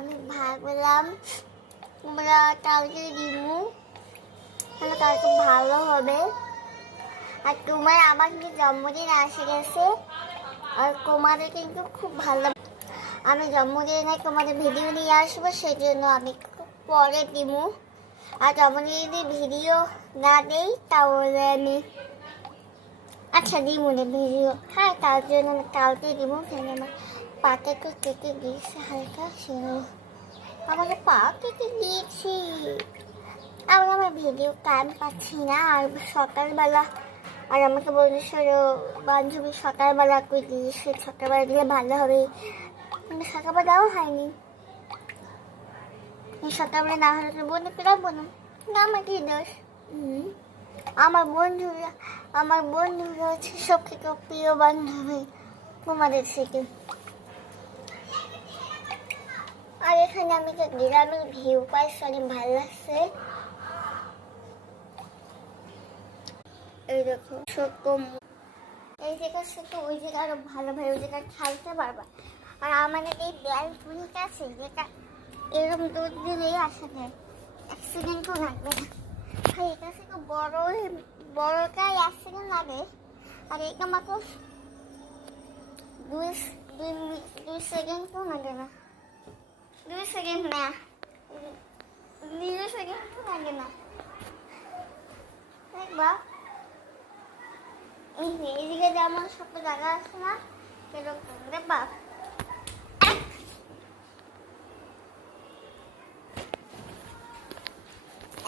আমি ভাবলাম তোমরা কালকে দিমু, তাহলে কালকে ভালো হবে। আর তোমার আমার কিন্তু জন্মদিন আসে গেছে, আর তোমাদের কিন্তু খুব ভালো। আমি জন্মদিনে তোমাদের ভিডিও নিয়ে আসবো, সেই জন্য আমি খুব পরে দিমু। আর জন্মদিনে যদি ভিডিও না দেই তাহলে আমি আচ্ছা দিমু না ভিডিও, হ্যাঁ তার জন্য আমি কালকে দিমু। আমার পাতে একটু কেটে দিয়েছে হালকা, সেও আমাকে পা কেটে দিয়েছি। আমার ভিডিও টাইম পাচ্ছি না, আর সকালবেলা আর আমাকে বলেছিল বান্ধবী সকালবেলা করে দিয়েছে, সকালবেলা দিলে ভালো হবে, কিন্তু সকালবেলা দেওয়া হয়নি। সকালবেলা না হলে তো বন্ধুকে রাখবো না, আমার কি দোষ? আমার বন্ধুরা হচ্ছে সব থেকে প্রিয় বান্ধবী তোমাদের থেকে। আর এখানে আমি তো গ্রামের ভিউ পাইছি, অনেক ভালো লাগছে। এই দেখো ছোট্ট এই জায়গার সাথে ওই জায়গা আরো ভালো ভালো ওই জায়গায় খেলতে পারবা। আর আমাদের এই ব্যালকনিটা আছে, যেটা এরকম দুধ দিলেই আসলে অ্যাক্সিডেন্টও লাগবে না। আর এটা থেকে বড়টাই অ্যাক্সিডেন্ট লাগে, আর এটা মাত্র দুই দুই সেকেন্ডও লাগে না, 2 সেকেন্ড না, 2 সেকেন্ডও লাগে না। দেখবা এইদিকে যেমন সব জায়গা আছে না, সেরকম দেখবা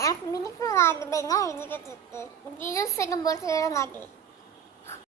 1 মিনিটও লাগবে না এদিকে যেতে, 0 সেকেন্ড বলতে লাগে।